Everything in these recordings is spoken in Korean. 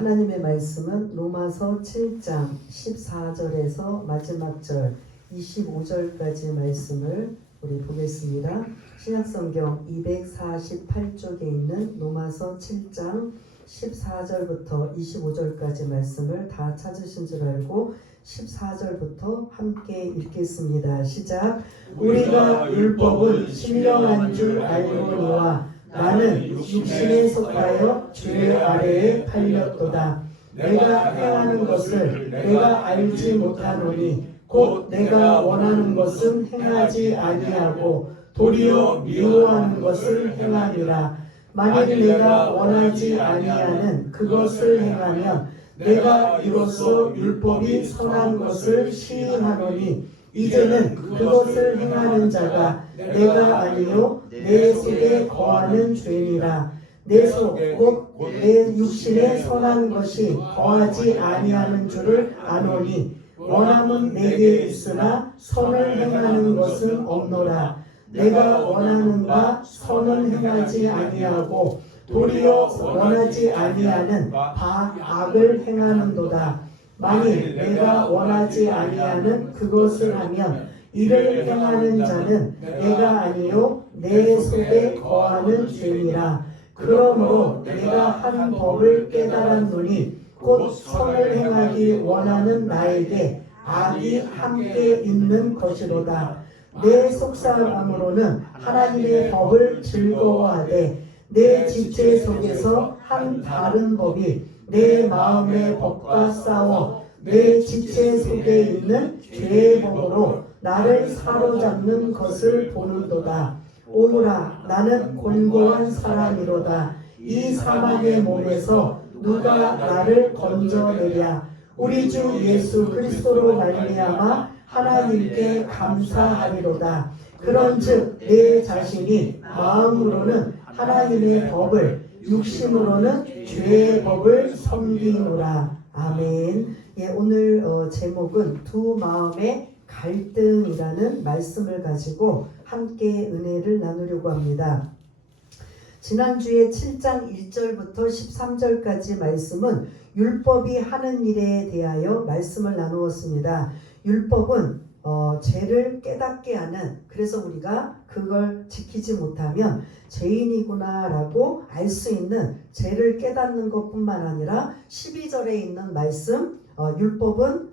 하나님의 말씀은 로마서 7장 14절에서 마지막 절 25절까지 말씀을 우리 보겠습니다. 신약성경 248쪽에 있는 로마서 7장 14절부터 25절까지 말씀을 다 찾으신 줄 알고 14절부터 함께 읽겠습니다. 시작. 우리가 율법은 신령한 줄 알고니와 나는 육신에 속하여 죄 아래에 팔렸도다. 내가 행하는 것을 내가 알지 못하노니 곧 내가 원하는 것은 행하지 아니하고 도리어 미워하는 것을 행함이라. 만일 내가 원하지 아니하는 그것을 행하면 내가 이로써 율법이 선한 것을 시인하노니 이제는 그것을 행하는 자가 내가 아니요 내 속에 거하는 죄니라. 내 속 곧 내 육신에 선한 것이 거하지 아니하는 줄을 아노니 원함은 내게 있으나 선을 행하는 것은 없노라. 내가 원하는 바 선은 행하지 아니하고 도리어 원하지 아니하는 바 악을 행하는도다. 만일 내가 원하지 아니하는 그것을 하면 이를 행하는 자는 내가 아니요 내 속에 거하는 죄니라. 그러므로 내가 한 법을 깨달았노니 곧 선을 행하기 원하는 나에게 악이 함께 있는 것이로다. 내 속사람으로는 하나님의 법을 즐거워하되 내 지체 속에서 한 다른 법이 내 마음의 법과 싸워 내 지체 속에 있는 죄의 법으로 나를 사로잡는 것을 보는도다. 오라, 나는 곤고한 사람이로다. 이 사망의 몸에서 누가 나를 건져내랴. 우리 주 예수 그리스도로 말미암아 하나님께 감사하리로다. 그런즉 내 자신이 마음으로는 하나님의 법을 육신으로는 죄의 법을 섬기노라. 아멘. 예, 오늘 제목은 두 마음의 갈등이라는 말씀을 가지고 함께 은혜를 나누려고 합니다. 지난주에 7장 1절부터 13절까지 말씀은 율법이 하는 일에 대하여 말씀을 나누었습니다. 율법은 죄를 깨닫게 하는, 그래서 우리가 그걸 지키지 못하면 죄인이구나 라고 알 수 있는 죄를 깨닫는 것뿐만 아니라 12절에 있는 말씀, 율법은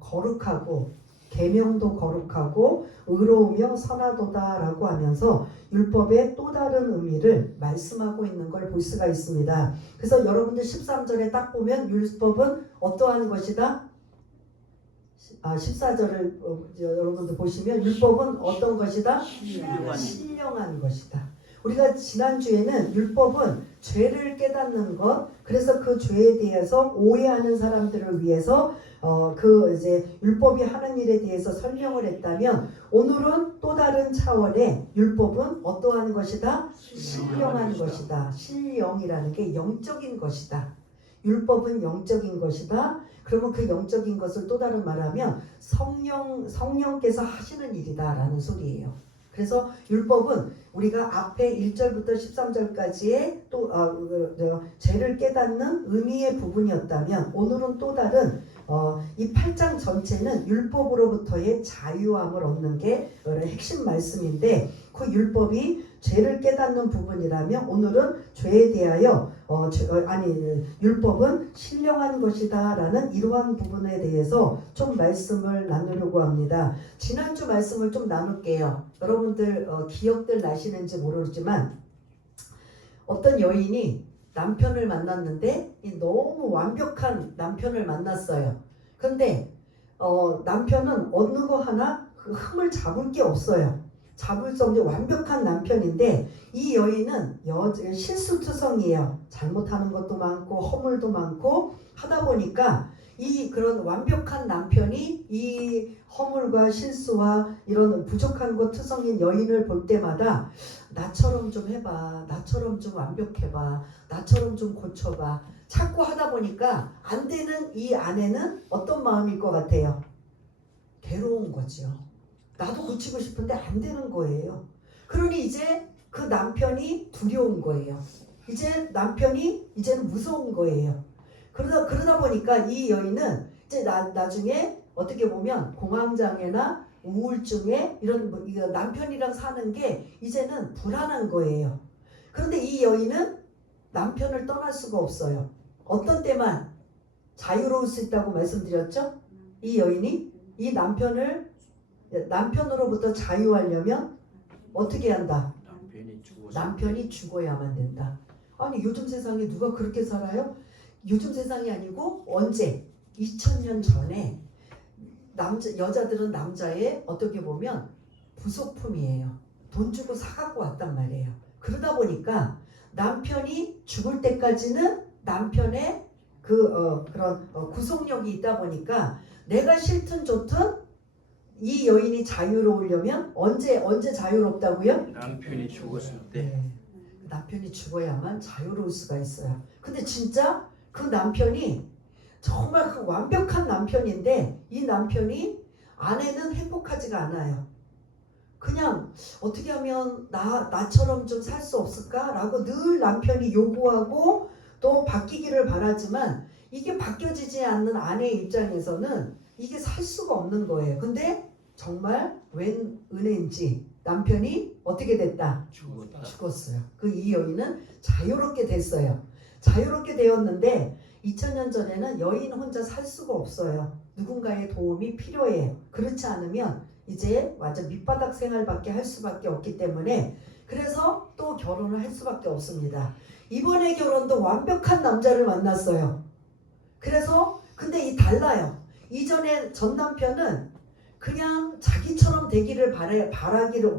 거룩하고 계명도 거룩하고 의로우며 선하도다 라고 하면서 율법의 또 다른 의미를 말씀하고 있는 걸 볼 수가 있습니다. 그래서 여러분들 13절에 딱 보면 율법은 어떠한 것이다? 14절을 여러분들 보시면 율법은 어떤 것이다? 신령한 것이다. 우리가 지난주에는 율법은 죄를 깨닫는 것, 그래서 그 죄에 대해서 오해하는 사람들을 위해서 그 이제 율법이 하는 일에 대해서 설명을 했다면, 오늘은 또 다른 차원의 율법은 어떠한 것이다? 신령한 것이다. 신령이라는 게 영적인 것이다. 율법은 영적인 것이다. 그러면 그 영적인 것을 또 다른 말하면 성령께서 하시는 일이다라는 소리예요. 그래서 율법은 우리가 앞에 1절부터 13절까지의 또 죄를 깨닫는 의미의 부분이었다면, 오늘은 또 다른 이 8장 전체는 율법으로부터의 자유함을 얻는 게 핵심 말씀인데, 그 율법이 죄를 깨닫는 부분이라면 오늘은 죄에 대하여 율법은 신령한 것이다 라는 이러한 부분에 대해서 좀 말씀을 나누려고 합니다. 지난주 말씀을 좀 나눌게요. 여러분들 기억들 나시는지 모르지만 어떤 여인이 남편을 만났는데 너무 완벽한 남편을 만났어요. 근데 남편은 어느 거 하나 그 흠을 잡을 게 없어요. 잡을 수 없는 완벽한 남편인데, 이 여인은 실수투성이에요. 잘못하는 것도 많고 허물도 많고 하다 보니까 이 그런 완벽한 남편이 이 허물과 실수와 이런 부족한 것 투성인 여인을 볼 때마다 나처럼 좀 해봐, 나처럼 좀 완벽해봐, 나처럼 좀 고쳐봐, 자꾸 하다 보니까 안 되는 이 아내는 어떤 마음일 것 같아요? 괴로운 거죠. 나도 고치고 싶은데 안 되는 거예요. 그러니 이제 그 남편이 두려운 거예요. 이제 남편이 이제는 무서운 거예요. 그러다 보니까 이 여인은 이제 나중에 어떻게 보면 공황장애나 우울증에 이런 이거 남편이랑 사는 게 이제는 불안한 거예요. 그런데 이 여인은 남편을 떠날 수가 없어요. 어떤 때만 자유로울 수 있다고 말씀드렸죠? 이 여인이 이 남편으로부터 자유하려면 어떻게 한다? 남편이 죽어야만 된다. 아니 요즘 세상에 누가 그렇게 살아요? 요즘 세상이 아니고 언제? 2000년 전에 여자들은 남자의 어떻게 보면 부속품이에요. 돈 주고 사갖고 왔단 말이에요. 그러다 보니까 남편이 죽을 때까지는 남편의 그런 구속력이 있다 보니까 내가 싫든 좋든 이 여인이 자유로우려면 언제 자유롭다고요? 남편이 죽었을 때. 네. 남편이 죽어야만 자유로울 수가 있어요. 근데 진짜 그 남편이 정말 그 완벽한 남편인데 이 남편이 아내는 행복하지가 않아요. 그냥 어떻게 하면 나처럼 좀 살 수 없을까라고 늘 남편이 요구하고 또 바뀌기를 바라지만 이게 바뀌어지지 않는 아내의 입장에서는 이게 살 수가 없는 거예요. 근데 정말 웬 은혜인지 남편이 어떻게 됐다? 죽었어요. 이 여인은 자유롭게 됐어요. 자유롭게 되었는데 2000년 전에는 여인 혼자 살 수가 없어요. 누군가의 도움이 필요해요. 그렇지 않으면 이제 완전 밑바닥 생활밖에 할 수밖에 없기 때문에 그래서 또 결혼을 할 수밖에 없습니다. 이번에 결혼도 완벽한 남자를 만났어요. 그래서 근데 달라요. 이전에 전 남편은 그냥 자기처럼 되기를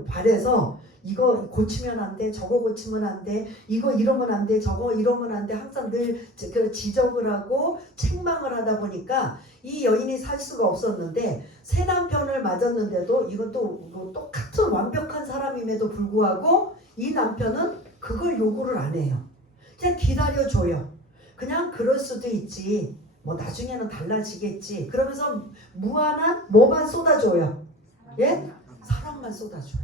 바래서 이거 고치면 안 돼, 저거 고치면 안 돼, 이거 이러면 안 돼, 저거 이러면 안 돼 항상 늘 지적을 하고 책망을 하다 보니까 이 여인이 살 수가 없었는데 새 남편을 맞았는데도 이것도 똑같은 완벽한 사람임에도 불구하고 이 남편은 그걸 요구를 안 해요. 그냥 기다려줘요. 그냥 그럴 수도 있지. 뭐 나중에는 달라지겠지. 그러면서 무한한 뭐만 쏟아줘요. 예? 사랑만 쏟아줘요.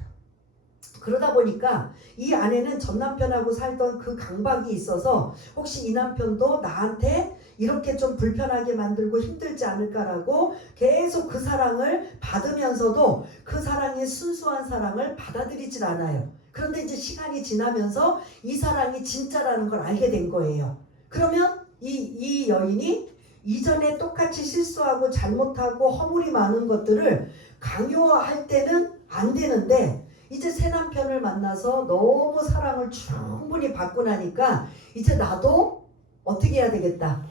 그러다 보니까 이 아내는 전 남편하고 살던 그 강박이 있어서 혹시 이 남편도 나한테 이렇게 좀 불편하게 만들고 힘들지 않을까라고 계속 그 사랑을 받으면서도 그 사랑의 순수한 사랑을 받아들이질 않아요. 그런데 이제 시간이 지나면서 이 사랑이 진짜라는 걸 알게 된 거예요. 그러면 이 여인이 이전에 똑같이 실수하고 잘못하고 허물이 많은 것들을 강요할 때는 안 되는데 이제 새 남편을 만나서 너무 사랑을 충분히 받고 나니까 이제 나도 어떻게 해야 되겠다?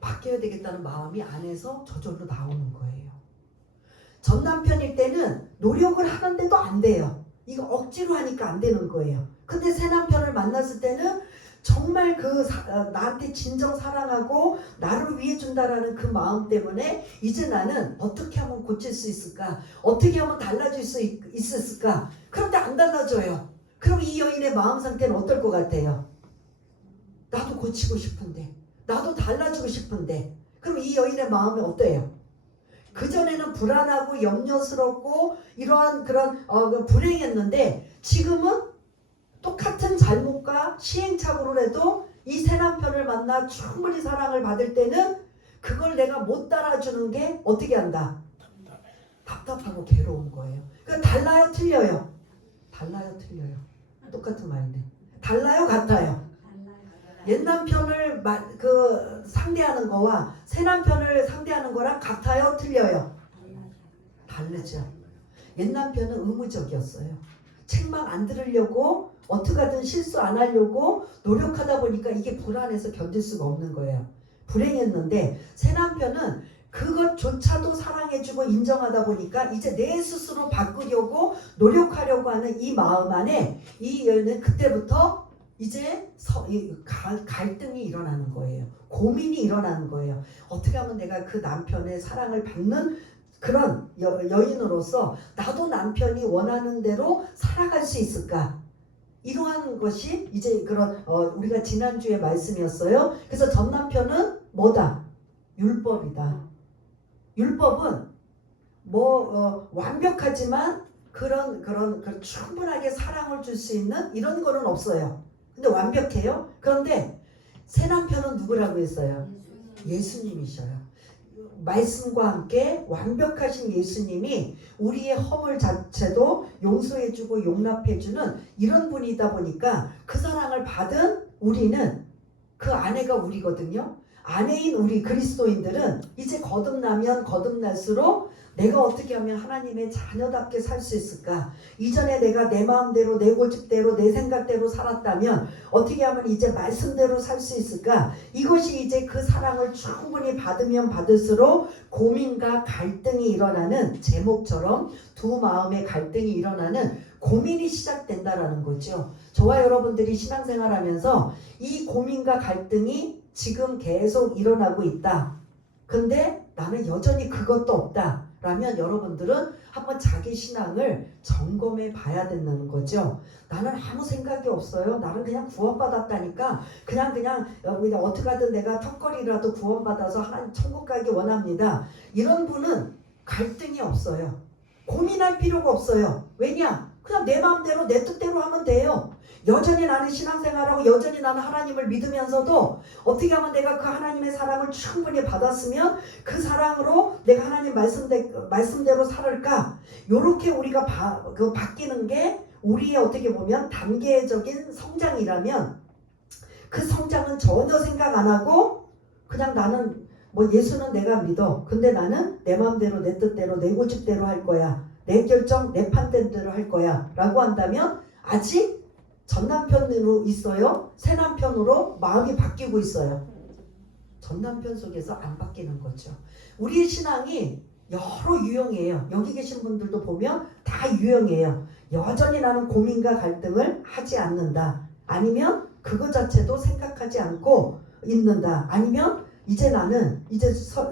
바뀌어야 되겠다는 마음이 안에서 저절로 나오는 거예요. 전 남편일 때는 노력을 하는데도 안 돼요. 이거 억지로 하니까 안 되는 거예요. 근데 새 남편을 만났을 때는 정말 나한테 진정 사랑하고 나를 위해 준다라는 그 마음 때문에 이제 나는 어떻게 하면 고칠 수 있을까? 어떻게 하면 달라질 수 있을까? 그런데 안 달라져요. 그럼 이 여인의 마음 상태는 어떨 것 같아요? 나도 고치고 싶은데, 나도 달라지고 싶은데, 그럼 이 여인의 마음이 어때요? 그전에는 불안하고 염려스럽고 이러한 그런 불행했는데 지금은 똑같은 잘못과 시행착오를 이 새 남편을 만나 충분히 사랑을 받을 때는 그걸 내가 못 따라주는 게 어떻게 한다? 답답하고 괴로운 거예요. 그러니까 달라요? 틀려요? 달라요? 틀려요? 똑같은 말인데 달라요? 같아요? 옛 남편을 상대하는 거와 새 남편을 상대하는 거랑 같아요? 틀려요? 다르죠. 옛 남편은 의무적이었어요. 책망 안 들으려고 어떻게 하든 실수 안 하려고 노력하다 보니까 이게 불안해서 견딜 수가 없는 거예요. 불행했는데 새 남편은 그것조차도 사랑해주고 인정하다 보니까 이제 내 스스로 바꾸려고 노력하려고 하는 이 마음 안에 이 여인은 그때부터 이제 갈등이 일어나는 거예요. 고민이 일어나는 거예요. 어떻게 하면 내가 그 남편의 사랑을 받는 그런 여인으로서 나도 남편이 원하는 대로 살아갈 수 있을까? 이러한 것이 이제 그런 우리가 지난주에 말씀이었어요. 그래서 전 남편은 뭐다? 율법이다. 율법은 완벽하지만 그런 충분하게 사랑을 줄 수 있는 이런 거는 없어요. 근데 완벽해요. 그런데 새 남편은 누구라고 했어요? 예수님이셔요. 말씀과 함께 완벽하신 예수님이 우리의 허물 자체도 용서해주고 용납해주는 이런 분이다 보니까 그 사랑을 받은 우리는 그 아내가 우리거든요. 아내인 우리 그리스도인들은 이제 거듭나면 거듭날수록 내가 어떻게 하면 하나님의 자녀답게 살 수 있을까? 이전에 내가 내 마음대로 내 고집대로 내 생각대로 살았다면 어떻게 하면 이제 말씀대로 살 수 있을까? 이것이 이제 그 사랑을 충분히 받으면 받을수록 고민과 갈등이 일어나는, 제목처럼 두 마음의 갈등이 일어나는 고민이 시작된다라는 거죠. 저와 여러분들이 신앙생활하면서 이 고민과 갈등이 지금 계속 일어나고 있다. 근데 나는 여전히 그것도 없다 라면 여러분들은 한번 자기 신앙을 점검해 봐야 된다는 거죠. 나는 아무 생각이 없어요. 나는 그냥 구원받았다니까 그냥 어떻게 하든 내가 턱걸이라도 구원받아서 하나님 천국 가기 원합니다. 이런 분은 갈등이 없어요. 고민할 필요가 없어요. 왜냐? 그냥 내 마음대로 내 뜻대로 하면 돼요. 여전히 나는 신앙생활하고 여전히 나는 하나님을 믿으면서도 어떻게 하면 내가 그 하나님의 사랑을 충분히 받았으면 그 사랑으로 내가 하나님 말씀대로 살을까? 요렇게 우리가 바뀌는 게 우리의 어떻게 보면 단계적인 성장이라면 그 성장은 전혀 생각 안 하고 그냥 나는 예수는 내가 믿어. 근데 나는 내 마음대로 내 뜻대로 내 고집대로 할 거야. 내 결정 내 판단대로 할 거야 라고 한다면 아직 전 남편으로 있어요? 새 남편으로 마음이 바뀌고 있어요. 전 남편 속에서 안 바뀌는 거죠. 우리의 신앙이 여러 유형이에요. 여기 계신 분들도 보면 다 유형이에요. 여전히 나는 고민과 갈등을 하지 않는다. 아니면 그거 자체도 생각하지 않고 있는다. 아니면 이제 나는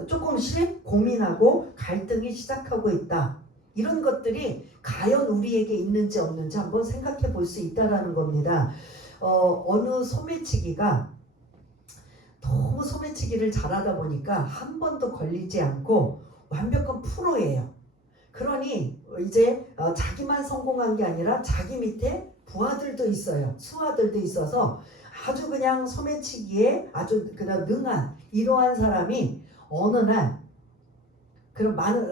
조금씩 고민하고 갈등이 시작하고 있다. 이런 것들이 과연 우리에게 있는지 없는지 한번 생각해 볼 수 있다라는 겁니다. 어느 소매치기가 너무 소매치기를 잘하다 보니까 한 번도 걸리지 않고 완벽한 프로예요. 그러니 이제 자기만 성공한 게 아니라 자기 밑에 부하들도 있어요. 수하들도 있어서 아주 그냥 소매치기에 아주 그냥 능한 이러한 사람이 어느 날 그런 많은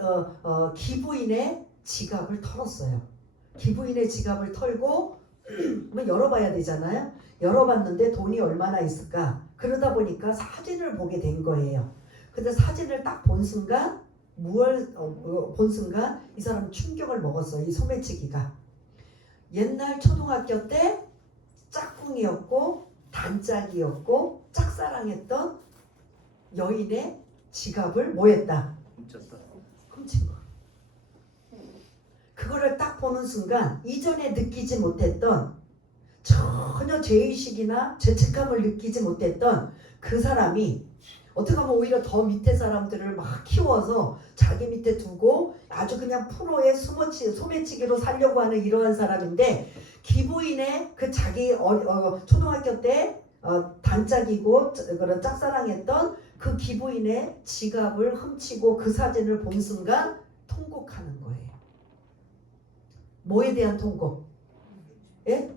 기부인의 지갑을 털었어요. 기부인의 지갑을 털고 열어봐야 되잖아요. 열어봤는데 돈이 얼마나 있을까? 그러다 보니까 사진을 보게 된 거예요. 근데 사진을 딱 본 순간 이 사람은 충격을 먹었어요. 이 소매치기가 옛날 초등학교 때 짝꿍이었고 단짝이었고 짝사랑했던 여인의 지갑을 뭐했다? 훔친 거. 그거를 딱 보는 순간 이전에 느끼지 못했던 전혀 죄의식이나 죄책감을 느끼지 못했던 그 사람이 어떻게 하면 오히려 더 밑에 사람들을 막 키워서 자기 밑에 두고 아주 그냥 프로의 소매치기로 살려고 하는 이러한 사람인데 기부인의 그 자기 초등학교 때 단짝이고 그런 짝사랑했던 그 기부인의 지갑을 훔치고 그 사진을 본 순간 통곡하는 거예요. 뭐에 대한 통곡? 예?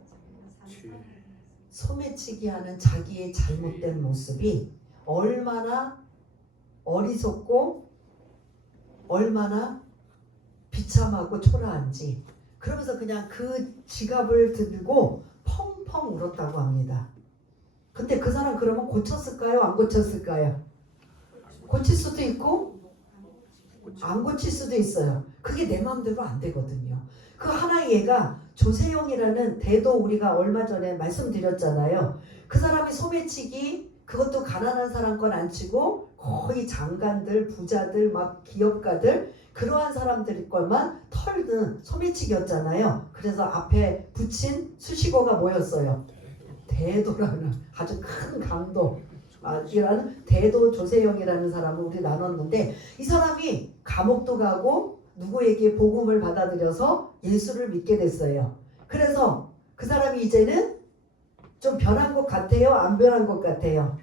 소매치기 하는 자기의 잘못된 모습이 얼마나 어리석고 얼마나 비참하고 초라한지. 그러면서 그냥 그 지갑을 들고 펑펑 울었다고 합니다. 근데 그 사람 그러면 고쳤을까요? 안 고쳤을까요? 고칠 수도 있고 안 고칠 수도 있어요. 그게 내 마음대로 안 되거든요. 그 하나의 예가 조세용이라는 대도 우리가 얼마 전에 말씀드렸잖아요. 그 사람이 소매치기 그것도 가난한 사람 건 안 치고 거의 장관들, 부자들, 막 기업가들 그러한 사람들 것만 털든 소매치기였잖아요. 그래서 앞에 붙인 수식어가 뭐였어요? 대도라는 아주 큰 강도 이라는 대도 조세영이라는 사람을 우리 나눴는데 이 사람이 감옥도 가고 누구에게 복음을 받아들여서 예수를 믿게 됐어요. 그래서 그 사람이 이제는 좀 변한 것 같아요? 안 변한 것 같아요?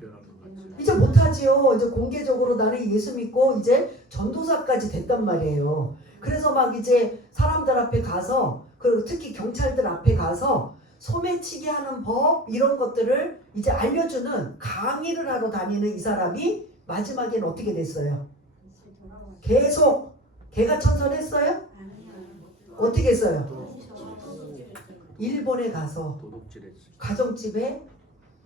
이제 못하지요. 이제 공개적으로 나는 예수 믿고 이제 전도사까지 됐단 말이에요. 그래서 막 이제 사람들 앞에 가서 그리고 특히 경찰들 앞에 가서 소매치기 하는 법 이런 것들을 이제 알려주는 강의를 하러 다니는 이 사람이 마지막엔 어떻게 됐어요? 계속 개가천선했어요? 어떻게 했어요? 일본에 가서 가정집에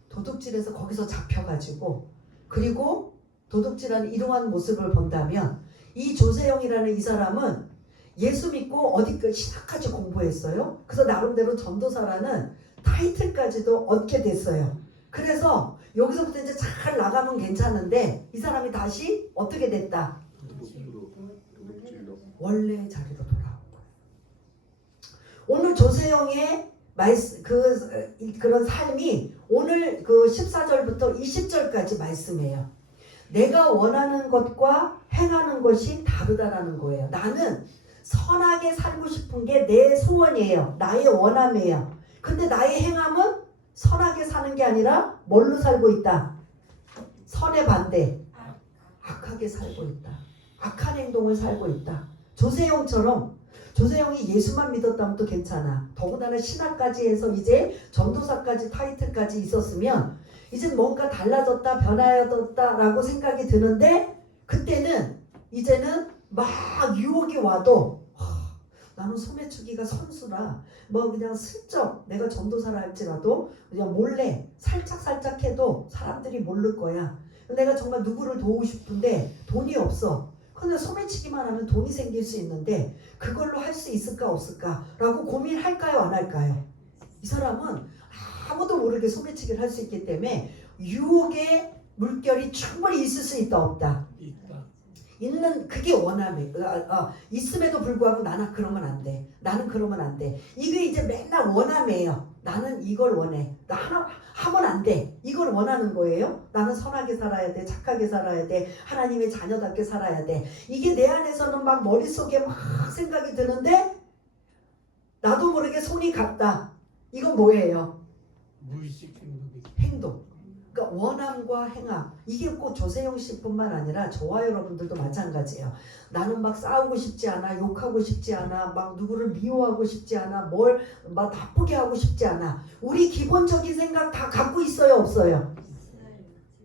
도둑질해서 거기서 잡혀가지고, 그리고 도둑질하는 이러한 모습을 본다면 이 조세영이라는 이 사람은 예수 믿고 어디까지 신학까지 공부했어요. 그래서 나름대로 전도사라는 타이틀까지도 얻게 됐어요. 그래서 여기서부터 이제 잘 나가면 괜찮은데 이 사람이 다시 어떻게 됐다? 원래 자리로 돌아온 거예요. 오늘 조세영의 그런 삶이 오늘 그 14절부터 20절까지 말씀이에요. 내가 원하는 것과 행하는 것이 다르다라는 거예요. 나는 선하게 살고 싶은 게 내 소원이에요. 나의 원함이에요. 근데 나의 행함은 선하게 사는 게 아니라 뭘로 살고 있다? 선의 반대. 악하게 살고 있다. 악한 행동을 살고 있다. 조세영처럼, 조세영이 예수만 믿었다면 또 괜찮아. 더군다나 신학까지 해서 이제 전도사까지 타이틀까지 있었으면 이제 뭔가 달라졌다, 변화해졌다라고 생각이 드는데, 그때는 이제는 막 유혹이 와도 나는 소매치기가 선수라 뭐 그냥 슬쩍 내가 전도사라 할지라도 그냥 몰래 살짝 해도 사람들이 모를 거야. 내가 정말 누구를 도우고 싶은데 돈이 없어. 근데 소매치기만 하면 돈이 생길 수 있는데 그걸로 할 수 있을까 없을까 라고 고민할까요 안 할까요? 이 사람은 아무도 모르게 소매치기를 할 수 있기 때문에 유혹의 물결이 충분히 있을 수 있다 없다? 있는 그게 원함이 있음에도 불구하고 나는 그러면 안 돼. 나는 그러면 안 돼. 이게 이제 맨날 원함이에요. 나는 이걸 원해. 나 하면 안 돼. 이걸 원하는 거예요. 나는 선하게 살아야 돼. 착하게 살아야 돼. 하나님의 자녀답게 살아야 돼. 이게 내 안에서는 막 머릿속에 막 생각이 드는데 나도 모르게 손이 갔다. 이건 뭐예요? 무의식 행동. 그러니까 원함과 행함, 이게 꼭 조세영 씨뿐만 아니라 저와 여러분들도 마찬가지예요. 나는 막 싸우고 싶지 않아, 욕하고 싶지 않아, 막 누구를 미워하고 싶지 않아, 뭘 막 나쁘게 하고 싶지 않아. 우리 기본적인 생각 다 갖고 있어요, 없어요?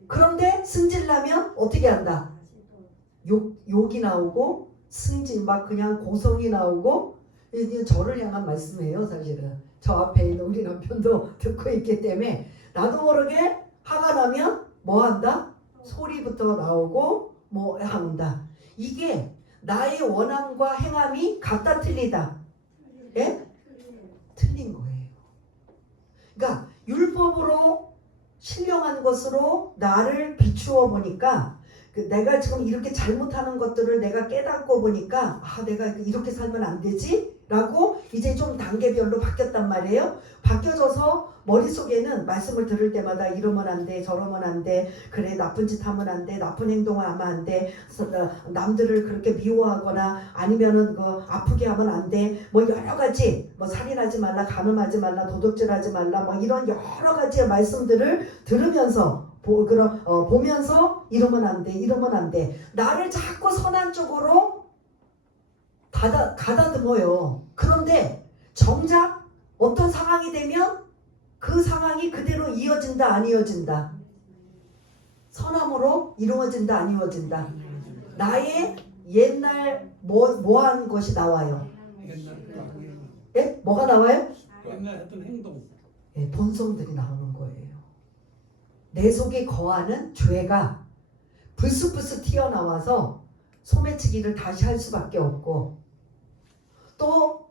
그런데 승질나면 어떻게 한다? 욕이 나오고 승질 막 그냥 고성이 나오고. 이게 저를 향한 말씀이에요, 사실은. 저 앞에 있는 우리 남편도 듣고 있기 때문에 나도 모르게 화가 나면 뭐 한다? 소리부터 나오고 뭐 한다. 이게 나의 원함과 행함이 같다 틀리다? 예? 틀린 거예요. 그러니까 율법으로 신령한 것으로 나를 비추어 보니까 내가 지금 이렇게 잘못하는 것들을 내가 깨닫고 보니까 내가 이렇게 살면 안 되지? 라고 이제 좀 단계별로 바뀌었단 말이에요. 바뀌어져서 머릿속에는 말씀을 들을 때마다 이러면 안 돼, 저러면 안 돼, 그래 나쁜 짓 하면 안 돼, 나쁜 행동을 하면 안 돼, 남들을 그렇게 미워하거나 아니면은 아프게 하면 안 돼, 뭐 여러 가지, 뭐 살인하지 말라, 간음하지 말라, 도둑질하지 말라, 뭐 이런 여러 가지의 말씀들을 들으면서 보면서 이러면 안 돼, 이러면 안 돼. 나를 자꾸 선한 쪽으로 가다듬어요. 그런데 정작 어떤 상황이 되면 그 상황이 그대로 이어진다, 안 이어진다? 선함으로 이루어진다, 안 이루어진다? 나의 옛날 뭐한 것이 나와요? 예? 뭐가 나와요? 옛날 했던 행동. 예, 본성들이 나오는 거예요. 내 속에 거하는 죄가 불쑥불쑥 튀어나와서 소매치기를 다시 할 수밖에 없고, 또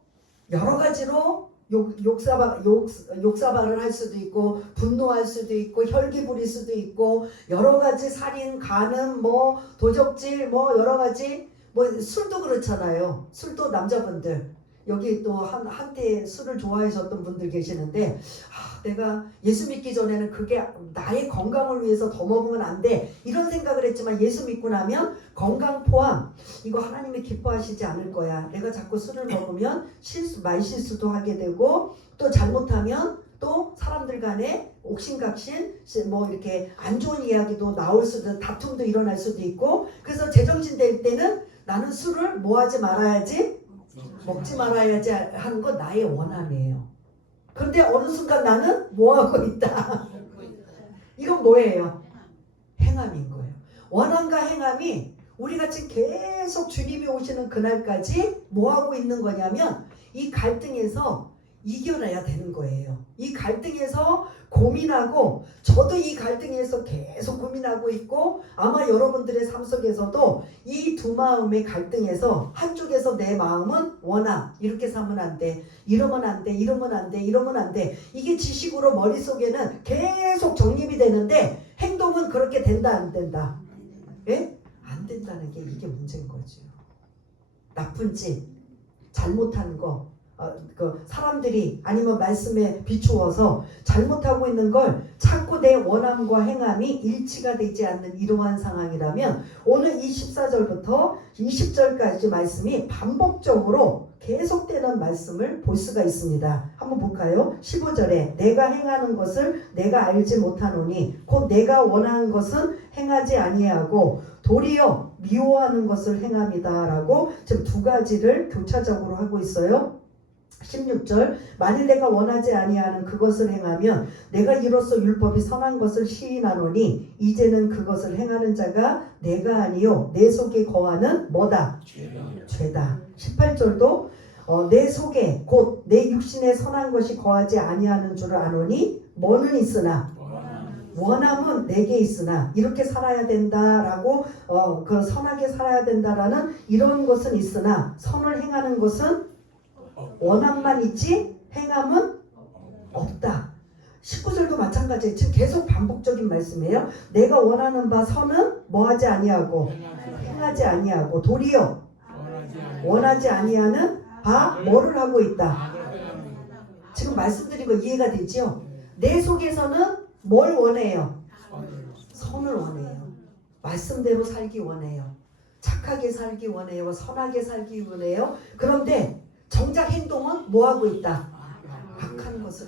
여러 가지로 욕사발을 할 수도 있고, 분노할 수도 있고, 혈기 부릴 수도 있고, 여러 가지 살인, 간음, 뭐 도적질, 뭐 여러 가지, 뭐 술도 그렇잖아요. 술도 남자분들 여기 또 한때 술을 좋아하셨던 분들 계시는데, 내가 예수 믿기 전에는 그게 나의 건강을 위해서 더 먹으면 안 돼, 이런 생각을 했지만 예수 믿고 나면 건강 포함 이거 하나님이 기뻐하시지 않을 거야. 내가 자꾸 술을 먹으면 말실수도 하게 되고, 또 잘못하면 또 사람들 간에 옥신각신 뭐 이렇게 안 좋은 이야기도 나올 수도, 다툼도 일어날 수도 있고. 그래서 제정신 될 때는 나는 술을 뭐 하지 말아야지? 먹지 말아야지 하는 건 나의 원함이에요. 그런데 어느 순간 나는 뭐 하고 있다. 이건 뭐예요? 행함인 거예요. 원함과 행함이 우리가 지금 계속 주님이 오시는 그날까지 뭐 하고 있는 거냐면 이 갈등에서 이겨내야 되는 거예요. 이 갈등에서 고민하고, 저도 이 갈등에서 계속 고민하고 있고, 아마 여러분들의 삶 속에서도 이 두 마음의 갈등에서 한쪽에서 내 마음은 원함, 이렇게 살면 안 돼, 이러면 안 돼, 이러면 안 돼, 이러면 안 돼, 이게 지식으로 머릿속에는 계속 정립이 되는데 행동은 그렇게 된다 안 된다? 예? 안 된다는 게 이게 문제인 거죠. 나쁜 짓, 잘못한 거, 그 사람들이 아니면 말씀에 비추어서 잘못하고 있는 걸 자꾸 내 원함과 행함이 일치가 되지 않는 이러한 상황이라면 오늘 이 14절부터 20절까지 말씀이 반복적으로 계속되는 말씀을 볼 수가 있습니다. 한번 볼까요? 15절에 내가 행하는 것을 내가 알지 못하노니 곧 내가 원하는 것은 행하지 아니하고 도리어 미워하는 것을 행함이다 라고 지금 두 가지를 교차적으로 하고 있어요. 16절 만일 내가 원하지 아니하는 그것을 행하면 내가 이로써 율법이 선한 것을 시인하노니 이제는 그것을 행하는 자가 내가 아니요 내 속에 거하는 뭐다? 죄다. 18절도 내 속에 곧 내 육신에 선한 것이 거하지 아니하는 줄을 아노니 뭐는 있으나 원함은 내게 있으나 이렇게 살아야 된다라고 그 선하게 살아야 된다라는 이런 것은 있으나 선을 행하는 것은 원함만 있지 행함은 없다. 19절도 마찬가지예요. 지금 계속 반복적인 말씀이에요. 내가 원하는 바 선은 뭐하지 아니하고 행하지 아니하고 도리어 원하지 아니하는 바 뭐를 하고 있다. 지금 말씀드린 거 이해가 되죠? 내 속에서는 뭘 원해요? 선을 원해요. 말씀대로 살기 원해요. 착하게 살기 원해요. 선하게 살기 원해요. 그런데 정작 행동은 뭐하고 있다? 악한 것을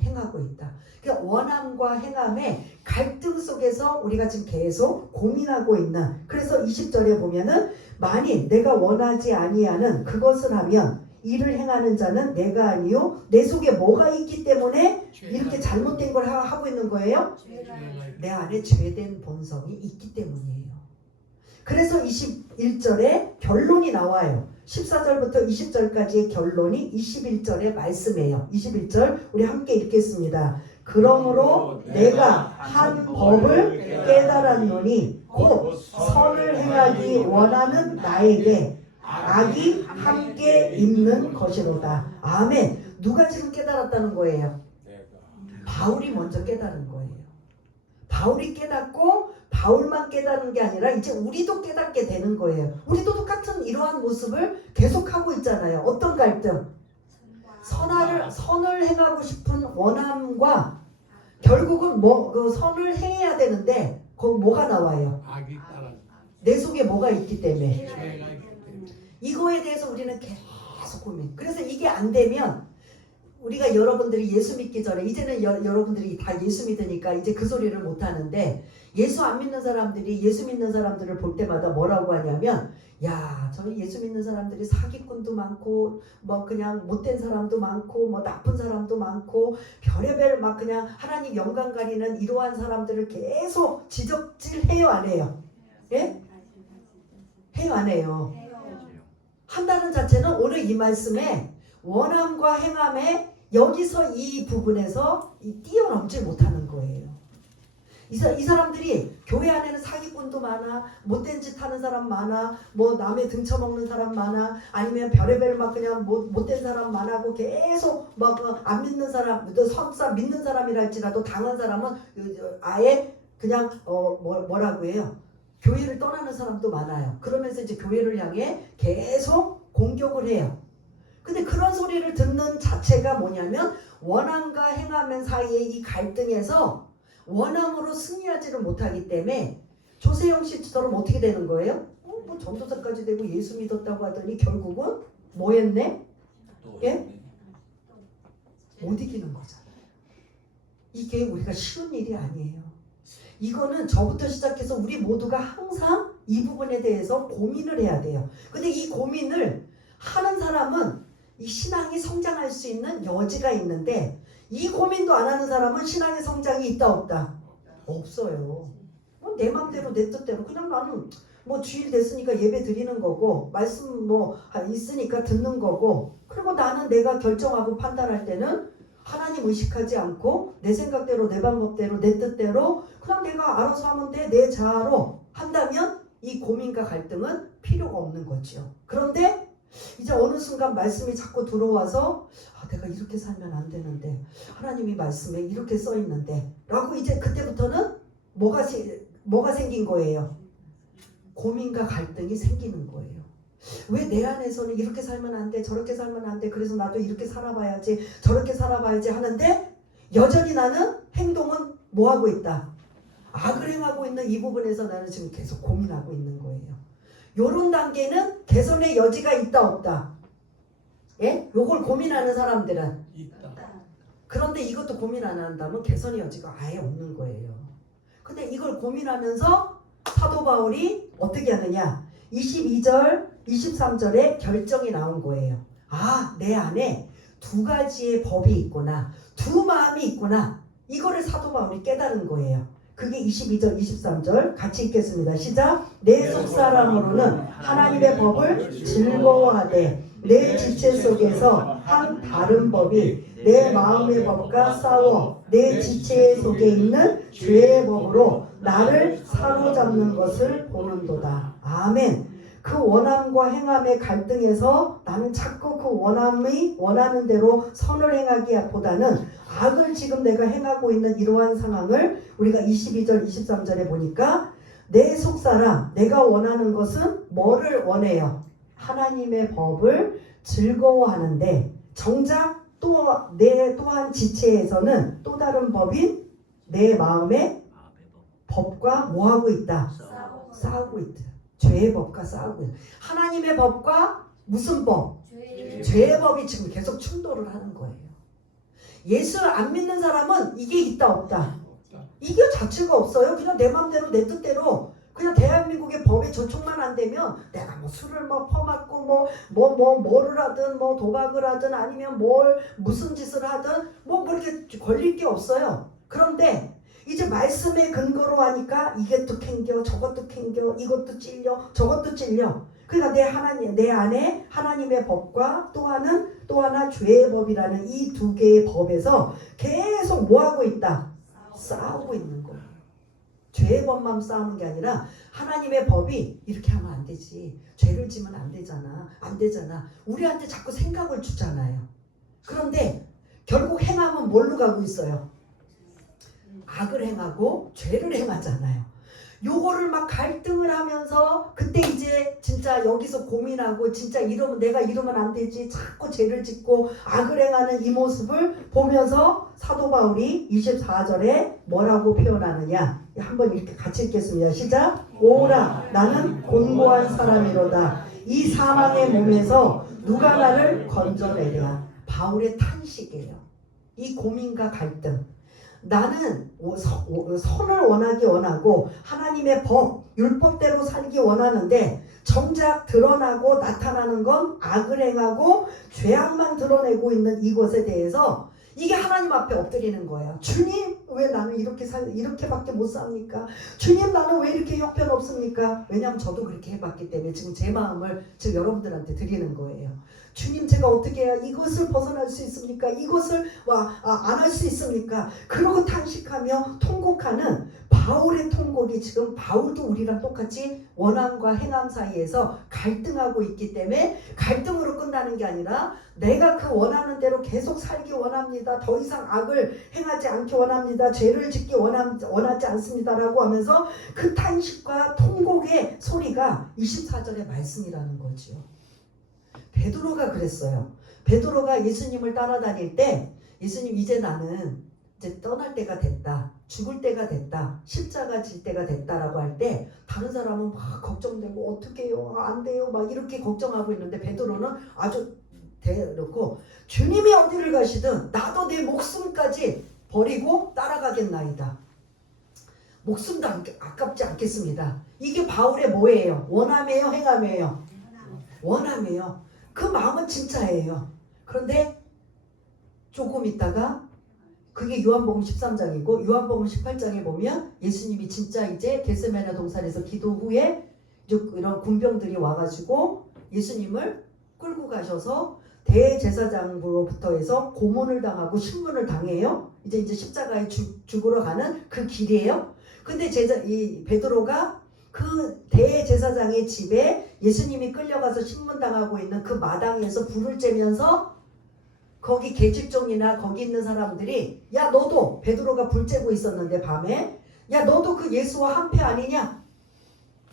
행하고 있다. 그러니까 원함과 행함의 갈등 속에서 우리가 지금 계속 고민하고 있는, 그래서 20절에 보면은 만일 내가 원하지 아니하는 그것을 하면 이를 행하는 자는 내가 아니요 내 속에 뭐가 있기 때문에 이렇게 잘못된 걸 하고 있는 거예요? 내 안에 죄된 본성이 있기 때문이에요. 그래서 21절에 결론이 나와요. 14절부터 20절까지의 결론이 21절의 말씀이에요. 21절 우리 함께 읽겠습니다. 그러므로 내가 한 법을 깨달았노니 곧 선을 행하기 원하는 나에게 악이 함께 있는 것이로다. 아멘. 누가 지금 깨달았다는 거예요? 바울이 먼저 깨달은 거예요. 바울이 깨닫고 바울만 깨닫는 게 아니라 이제 우리도 깨닫게 되는 거예요. 우리도 똑같은 이러한 모습을 계속하고 있잖아요. 어떤 갈등? 선을 행하고 싶은 원함과 결국은 그 선을 행해야 되는데 거기 뭐가 나와요? 악이 따라 내 속에 뭐가 있기 때문에. 죄가 있기 때문에. 이거에 대해서 우리는 계속 고민. 그래서 이게 안 되면 우리가 여러분들이 예수 믿기 전에 이제는 여러분들이 다 예수 믿으니까 이제 그 소리를 못 하는데 예수 안 믿는 사람들이 예수 믿는 사람들을 볼 때마다 뭐라고 하냐면 야, 저희 예수 믿는 사람들이 사기꾼도 많고 뭐 그냥 못된 사람도 많고 뭐 나쁜 사람도 많고 별의별 막 그냥 하나님 영광 가리는 이러한 사람들을 계속 지적질해요 안 해요? 예? 해요 안 해요? 한다는 자체는 오늘 이 말씀에 원함과 행함에 여기서 이 부분에서 뛰어넘지 못하는 거예요. 이 사람들이 교회 안에는 사기꾼도 많아, 못된 짓 하는 사람 많아, 뭐 남의 등쳐먹는 사람 많아, 아니면 별의별 막 그냥 못된 사람 많아고 계속 막 안 믿는 사람, 설사 믿는 사람이라 할지라도 당한 사람은 아예 그냥 뭐라고 해요? 교회를 떠나는 사람도 많아요. 그러면서 이제 교회를 향해 계속 공격을 해요. 근데 그런 소리를 듣는 자체가 뭐냐면 원함과 행함 사이의 이 갈등에서 원함으로 승리하지를 못하기 때문에 조세영 씨처럼 어떻게 되는 거예요? 뭐 전도사까지 되고 예수 믿었다고 하더니 결국은 뭐 했네? 예? 못 이기는 거잖아요. 이게 우리가 쉬운 일이 아니에요. 이거는 저부터 시작해서 우리 모두가 항상 이 부분에 대해서 고민을 해야 돼요. 근데 이 고민을 하는 사람은 이 신앙이 성장할 수 있는 여지가 있는데 이 고민도 안 하는 사람은 신앙의 성장이 있다 없다? 없어요. 내 맘대로 내 뜻대로 그냥 나는 뭐 주일 됐으니까 예배 드리는 거고 말씀 뭐 있으니까 듣는 거고 그리고 나는 내가 결정하고 판단할 때는 하나님 의식하지 않고 내 생각대로 내 방법대로 내 뜻대로 그냥 내가 알아서 하면 돼. 내 자아로 한다면 이 고민과 갈등은 필요가 없는 거죠. 그런데 이제 어느 순간 말씀이 자꾸 들어와서 내가 이렇게 살면 안 되는데 하나님이 말씀에 이렇게 써 있는데 라고 이제 그때부터는 뭐가 생긴 거예요? 고민과 갈등이 생기는 거예요. 왜 내 안에서는 이렇게 살면 안 돼, 저렇게 살면 안 돼, 그래서 나도 이렇게 살아봐야지, 저렇게 살아봐야지 하는데 여전히 나는 행동은 뭐 하고 있다? 악을 행하고 있는 이 부분에서 나는 지금 계속 고민하고 있는 거예요. 요런 단계는 개선의 여지가 있다 없다? 예? 요걸 고민하는 사람들은 있다. 그런데 이것도 고민 안 한다면 개선의 여지가 아예 없는 거예요. 근데 이걸 고민하면서 사도 바울이 어떻게 하느냐? 22절, 23절에 결정이 나온 거예요. 내 안에 두 가지의 법이 있구나. 두 마음이 있구나. 이거를 사도 바울이 깨달은 거예요. 그게 22절, 23절 같이 읽겠습니다. 시작. 내 속사람으로는 하나님의 법을 즐거워하되 내 지체 속에서 한 다른 법이 내 마음의 법과 싸워 내 지체 속에 있는 죄의 법으로 나를 사로잡는 것을 보는도다. 아멘. 그 원함과 행함의 갈등에서 나는 자꾸 그 원함이 원하는 대로 선을 행하기보다는 악을 지금 내가 행하고 있는 이러한 상황을 우리가 22절 23절에 보니까 내 속사람 내가 원하는 것은 뭐를 원해요? 하나님의 법을 즐거워하는데 정작 내 또한 지체에서는 또 다른 법인 내 마음의 법과 뭐하고 있다? 싸우고 있다. 죄의 법과 싸우고 있다. 하나님의 법과 무슨 법? 죄의 법이 지금 계속 충돌을 하는 거예요. 예수 안 믿는 사람은 이게 있다 없다? 이게 자체가 없어요. 그냥 내 마음대로 내 뜻대로 그냥 대한민국의 법에 저촉만 안 되면 내가 뭐 술을 뭐 퍼맞고 뭐를 하든 뭐 도박을 하든 아니면 무슨 짓을 하든 뭐 그렇게 걸릴 게 없어요. 그런데 이제 말씀의 근거로 하니까 이것도 캥겨 저것도 캥겨 이것도 찔려 저것도 찔려. 그러니까 내 안에 하나님의 법과 또 하나 죄의 법이라는 이 두 개의 법에서 계속 뭐하고 있다? 싸우고 있는 거예요. 죄의 법만 싸우는 게 아니라 하나님의 법이 이렇게 하면 안 되지. 죄를 지면 안 되잖아. 우리한테 자꾸 생각을 주잖아요. 그런데 결국 행함은 뭘로 가고 있어요? 악을 행하고 죄를 행하잖아요. 요거를 막 갈등을 하면서 그때 이제 진짜 여기서 고민하고 진짜 내가 이러면 안 되지. 자꾸 죄를 짓고 악을 행하는 이 모습을 보면서 사도 바울이 24절에 뭐라고 표현하느냐. 한번 이렇게 같이 읽겠습니다. 시작. 오라 나는 곤고한 사람이로다. 이 사망의 몸에서 누가 나를 건져내랴. 바울의 탄식이에요. 이 고민과 갈등. 나는 선을 원하기 원하고 하나님의 법, 율법대로 살기 원하는데 정작 드러나고 나타나는 건 악을 행하고 죄악만 드러내고 있는 이것에 대해서 이게 하나님 앞에 엎드리는 거예요. 주님 왜 나는 이렇게밖에 못 삽니까? 주님 나는 왜 이렇게 형편없습니까? 왜냐하면 저도 그렇게 해봤기 때문에 지금 제 마음을 지금 여러분들한테 드리는 거예요. 주님 제가 어떻게 해야 이것을 벗어날 수 있습니까? 이것을 안 할 수 있습니까? 그러고 탄식하며 통곡하는 바울의 통곡이 지금 바울도 우리랑 똑같이 원함과 행함 사이에서 갈등하고 있기 때문에 갈등으로 끝나는 게 아니라 내가 그 원하는 대로 계속 살기 원합니다. 더 이상 악을 행하지 않기 원합니다. 죄를 짓기 원하지 않습니다라고 하면서 그 탄식과 통곡의 소리가 24절의 말씀이라는 거죠. 베드로가 그랬어요. 베드로가 예수님을 따라다닐 때 예수님 이제 나는 이제 떠날 때가 됐다. 죽을 때가 됐다. 십자가 질 때가 됐다라고 할 때 다른 사람은 막 걱정되고 어떻게 해요? 안 돼요? 막 이렇게 걱정하고 있는데 베드로는 아주 대놓고 주님이 어디를 가시든 나도 내 목숨까지 버리고 따라가겠나이다. 목숨도 아깝지 않겠습니다. 이게 바울의 뭐예요? 원함이에요? 행함이에요? 원함이에요. 그 마음은 진짜예요. 그런데 조금 있다가 그게 요한복음 13장이고 요한복음 18장에 보면 예수님이 진짜 이제 겟세마네 동산에서 기도 후에 이런 군병들이 와가지고 예수님을 끌고 가셔서 대제사장으로부터 해서 고문을 당하고 신문을 당해요. 이제 십자가에 죽으러 가는 그 길이에요. 근데 이 베드로가 그 대제사장의 집에 예수님이 끌려가서 신문당하고 있는 그 마당에서 불을 쬐면서 거기 계집종이나 거기 있는 사람들이 야 너도 베드로가 불 쬐고 있었는데 밤에 야 너도 그 예수와 한패 아니냐?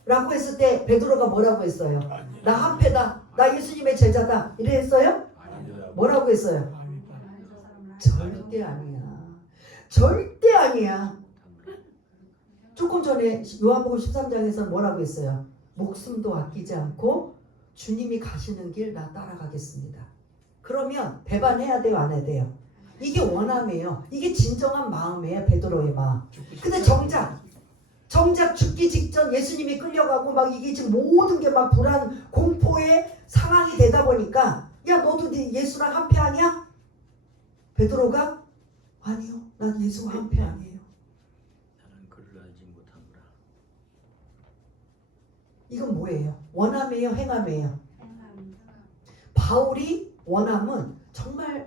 라고 했을 때 베드로가 뭐라고 했어요? 아니야. 나 한패다. 나 예수님의 제자다. 이랬어요? 아니다. 뭐라고 했어요? 아니다. 절대 아니야. 절대 아니야. 조금 전에 요한복음 13장에서 뭐라고 했어요? 목숨도 아끼지 않고 주님이 가시는 길 나 따라가겠습니다. 그러면 배반해야 돼요? 안 해야 돼요? 이게 원함이에요. 이게 진정한 마음이에요. 베드로의 마음. 근데 정작 죽기 직전 예수님이 끌려가고 막 이게 지금 모든 게 막 불안 공포의 상황이 되다 보니까 야 너도 네 예수랑 한패하냐? 베드로가 아니요. 난 예수와 한패 아니에요. 나는 그를 알지 못하노라. 이건 뭐예요? 원함이에요? 행함이에요? 바울이 원함은 정말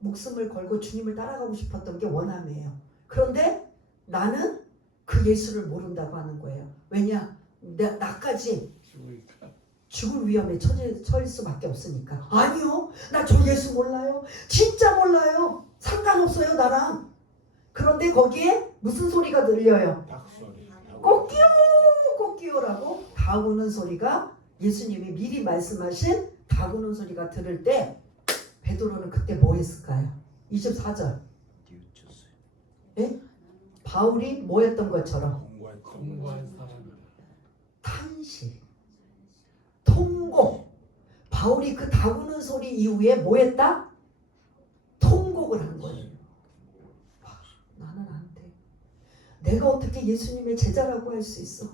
목숨을 걸고 주님을 따라가고 싶었던 게 원함이에요. 그런데 나는 그 예수를 모른다고 하는 거예요. 왜냐? 나까지 죽으니까. 죽을 위험에 처할 수밖에 없으니까. 아니요. 나 저 예수 몰라요. 진짜 몰라요. 상관없어요 나랑. 그런데 거기에 무슨 소리가 들려요? 닭소리. 꽃기요 꽃기요라고 다구는 소리가 예수님이 미리 말씀하신 다구는 소리가 들을 때 베드로는 그때 뭐 했을까요? 24절. 뉘우쳤어요. 예? 바울이 뭐 했던 것처럼 공부한 사람이다. 탄식, 통곡. 바울이 그 다구는 소리 이후에 뭐 했다? 통곡을 한 거예요. 와, 나는 안 돼. 내가 어떻게 예수님의 제자라고 할 수 있어?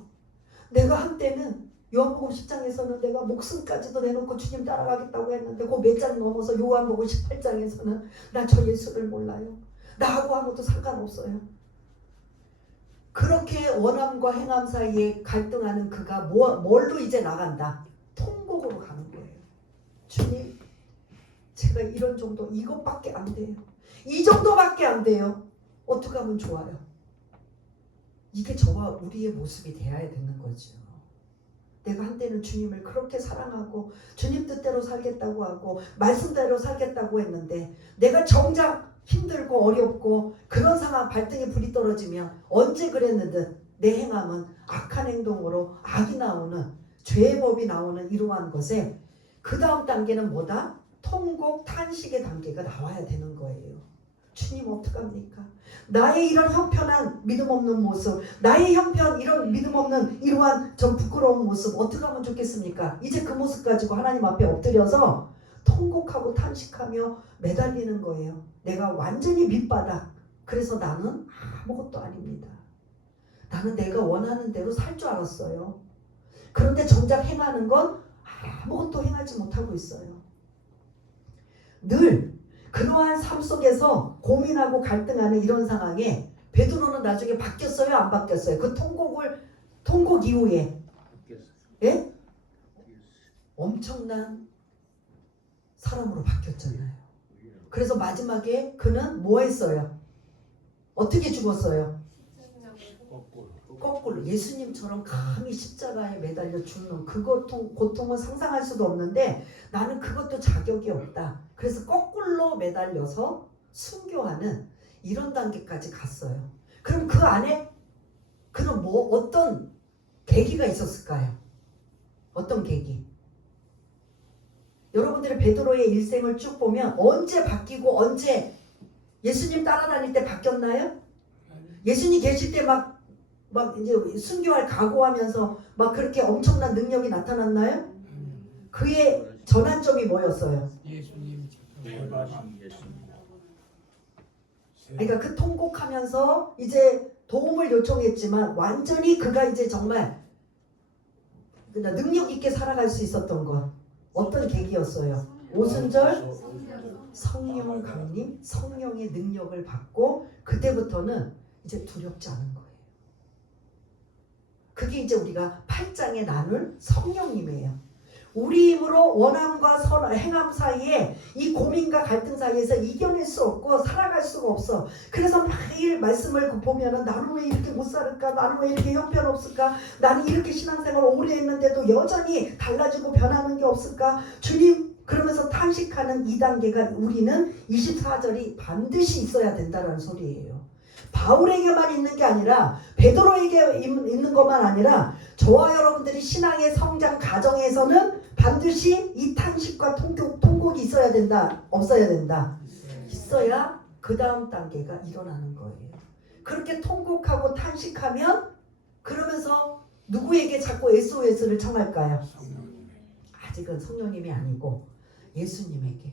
내가 한때는 요한복음 10장에서는 내가 목숨까지도 내놓고 주님 따라가겠다고 했는데 그 몇 장 넘어서 요한복음 18장에서는 나 저 예수를 몰라요. 나하고 아무도 상관없어요. 그렇게 원함과 행함 사이에 갈등하는 그가 뭘로 이제 나간다? 통곡으로 가는 거예요. 주님, 제가 이런 정도 이것밖에 안 돼요. 이 정도밖에 안 돼요. 어떻게 하면 좋아요? 이게 저와 우리의 모습이 되어야 되는 거죠. 내가 한때는 주님을 그렇게 사랑하고 주님 뜻대로 살겠다고 하고 말씀대로 살겠다고 했는데 내가 정작 힘들고 어렵고 그런 상황 발등에 불이 떨어지면 언제 그랬는데 내 행함은 악한 행동으로 악이 나오는 죄의 법이 나오는 이러한 것에 그 다음 단계는 뭐다? 통곡 탄식의 단계가 나와야 되는 거예요. 주님 어떡합니까? 나의 이런 형편한 믿음 없는 모습, 나의 형편 이런 믿음 없는 이러한 전 부끄러운 모습 어떻게 하면 좋겠습니까? 이제 그 모습 가지고 하나님 앞에 엎드려서 통곡하고 탄식하며 매달리는 거예요. 내가 완전히 밑바닥. 그래서 나는 아무것도 아닙니다. 나는 내가 원하는 대로 살 줄 알았어요. 그런데 정작 행하는 건 아무것도 행하지 못하고 있어요. 늘 그러한 삶 속에서 고민하고 갈등하는 이런 상황에 베드로는 나중에 바뀌었어요? 안 바뀌었어요? 그 통곡 이후에 예? 엄청난 사람으로 바뀌었잖아요. 그래서 마지막에 그는 뭐 했어요? 어떻게 죽었어요? 거꾸로 예수님처럼 감히 십자가에 매달려 죽는 그 고통은 상상할 수도 없는데 나는 그것도 자격이 없다. 그래서 거꾸로 매달려서 순교하는 이런 단계까지 갔어요. 그럼 그 안에 그는 어떤 계기가 있었을까요? 어떤 계기? 여러분들이 베드로의 일생을 쭉 보면 언제 바뀌고 언제 예수님 따라다닐 때 바뀌었나요? 예수님 계실 때 막 이제 순교할 각오하면서 막 그렇게 엄청난 능력이 나타났나요? 그의 전환점이 뭐였어요? 예수님 그러니까 그 통곡하면서 이제 도움을 요청했지만 완전히 그가 이제 정말 능력 있게 살아갈 수 있었던 것 어떤 계기였어요? 오순절 성령 강림, 성령의 능력을 받고 그때부터는 이제 두렵지 않은 거예요. 그게 이제 우리가 8장에 나눌 성령님이에요. 우리 힘으로 원함과 행함 사이에 이 고민과 갈등 사이에서 이겨낼 수 없고 살아갈 수가 없어. 그래서 매일 말씀을 보면은 나는 왜 이렇게 못 살을까? 나는 왜 이렇게 형편없을까? 나는 이렇게 신앙생활 오래 했는데도 여전히 달라지고 변하는 게 없을까? 주님, 그러면서 탄식하는 2단계가 우리는 24절이 반드시 있어야 된다는 소리예요. 바울에게만 있는 게 아니라 베드로에게 있는 것만 아니라 저와 여러분들이 신앙의 성장 과정에서는 반드시 이 탄식과 통곡이 있어야 된다, 없어야 된다. 있어야 그 다음 단계가 일어나는 거예요. 그렇게 통곡하고 탄식하면 그러면서 누구에게 자꾸 SOS를 청할까요? 아직은 성령님이 아니고 예수님에게.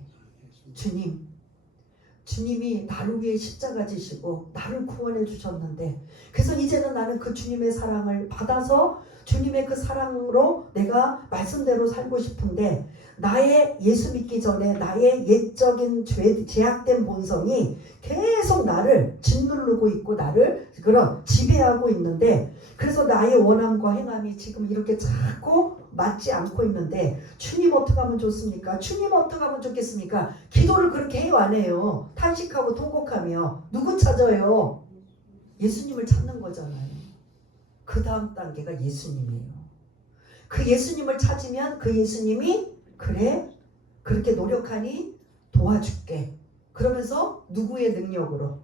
주님이 나를 위해 십자가 지시고 나를 구원해 주셨는데 그래서 이제는 나는 그 주님의 사랑을 받아서 주님의 그 사랑으로 내가 말씀대로 살고 싶은데 나의 예수 믿기 전에 나의 옛적인 제약된 본성이 계속 나를 짓누르고 있고 나를 그런 지배하고 있는데 그래서 나의 원함과 행함이 지금 이렇게 자꾸 맞지 않고 있는데 주님 어떻게 하면 좋습니까? 주님 어떻게 하면 좋겠습니까? 기도를 그렇게 해요 안 해요? 탄식하고 통곡하며 누구 찾아요? 예수님을 찾는 거잖아요. 그 다음 단계가 예수님이에요. 그 예수님을 찾으면 그 예수님이 그래 그렇게 노력하니 도와줄게. 그러면서 누구의 능력으로?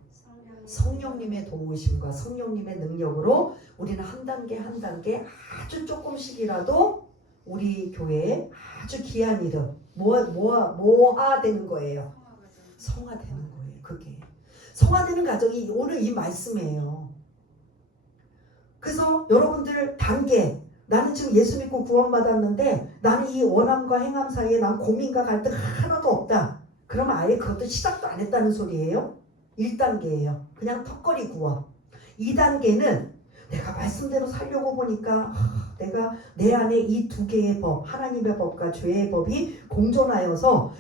성령님의 도우심과 성령님의 능력으로 우리는 한 단계 한 단계 아주 조금씩이라도 우리 교회에 아주 귀한 이름 모아되는 거예요. 성화되는 거예요. 그게 성화되는 과정이 오늘 이 말씀이에요. 그래서 여러분들 단계 나는 지금 예수 믿고 구원받았는데 나는 이 원함과 행함 사이에 난 고민과 갈등 하나도 없다. 그러면 아예 그것도 시작도 안 했다는 소리예요. 1단계예요. 그냥 턱걸이 구원. 2단계는 내가 말씀대로 살려고 보니까 내가 내 안에 이 두 개의 법, 하나님의 법과 죄의 법이 공존하여서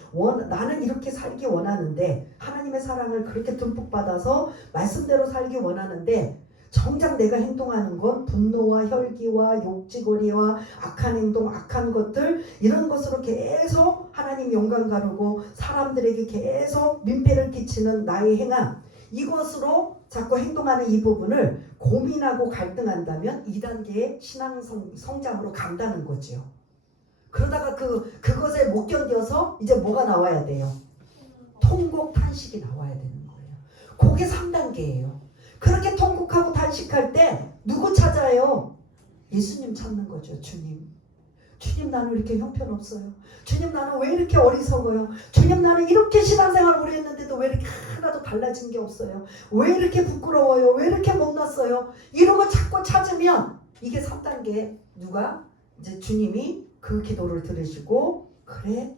나는 이렇게 살기 원하는데 하나님의 사랑을 그렇게 듬뿍 받아서 말씀대로 살기 원하는데 정작 내가 행동하는 건 분노와 혈기와 욕지거리와 악한 행동, 악한 것들 이런 것으로 계속 하나님 영광 가르고 사람들에게 계속 민폐를 끼치는 나의 행함 이것으로 자꾸 행동하는 이 부분을 고민하고 갈등한다면 2단계의 신앙 성장으로 간다는 거죠. 그러다가 그것에 못 견뎌서 이제 뭐가 나와야 돼요? 통곡, 탄식이 나와야 되는 거예요. 그게 3단계예요. 그렇게 통곡하고 탄식할 때 누구 찾아요? 예수님 찾는 거죠. 주님 나는 왜 이렇게 형편없어요? 주님 나는 왜 이렇게 어리석어요? 주님 나는 이렇게 신앙생활 오래 했는데도 왜 이렇게 하나도 달라진 게 없어요? 왜 이렇게 부끄러워요? 왜 이렇게 못났어요? 이런 거 자꾸 찾으면 이게 3단계 누가? 이제 주님이 그 기도를 들으시고 그래?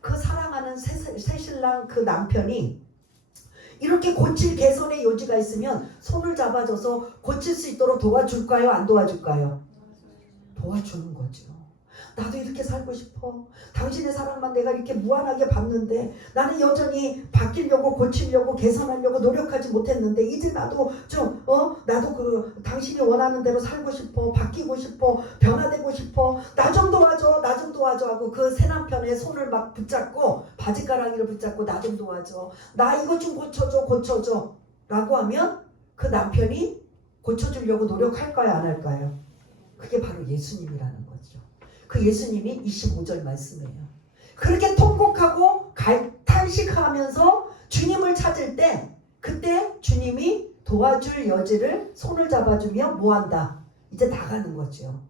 그 사랑하는 새신랑 그 남편이 이렇게 고칠 개선의 여지가 있으면 손을 잡아줘서 고칠 수 있도록 도와줄까요? 안 도와줄까요? 도와주는 거죠. 나도 이렇게 살고 싶어. 당신의 사랑만 내가 이렇게 무한하게 받는데 나는 여전히 바뀌려고 고치려고 개선하려고 노력하지 못했는데 이제 나도 좀 나도 당신이 원하는 대로 살고 싶어. 바뀌고 싶어. 변화되고 싶어. 나 좀 도와줘 하고 그 새 남편의 손을 막 붙잡고 바지가랑이를 붙잡고 나 좀 도와줘. 나 이거 좀 고쳐줘 라고 하면 그 남편이 고쳐주려고 노력할까요? 안 할까요? 그게 바로 예수님이라는 거죠. 그 예수님이 25절 말씀이에요. 그렇게 통곡하고 탄식하면서 주님을 찾을 때 그때 주님이 도와줄 여지를 손을 잡아주며 뭐한다? 이제 나가는 거죠.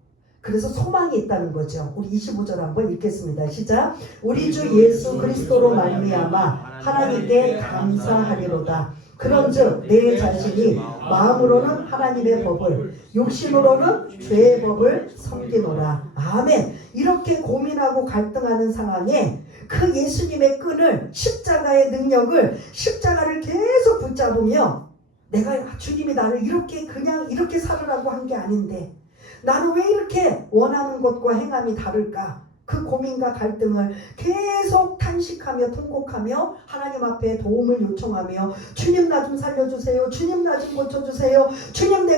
그래서 소망이 있다는 거죠. 우리 25절 한번 읽겠습니다. 시작. 우리 주 예수 그리스도로 말미암아 하나님께 감사하리로다. 그런즉 내 자신이 마음으로는 하나님의 법을 육신으로는 죄의 법을 섬기노라. 아멘. 이렇게 고민하고 갈등하는 상황에 그 예수님의 끈을 십자가의 능력을 십자가를 계속 붙잡으며 내가 주님이 나를 이렇게 그냥 이렇게 살으라고 한 게 아닌데 나는 왜 이렇게 원하는 것과 행함이 다를까? 그 고민과 갈등을 계속 탄식하며 통곡하며 하나님 앞에 도움을 요청하며 주님 나 좀 살려주세요. 주님 나 좀 고쳐주세요. 주님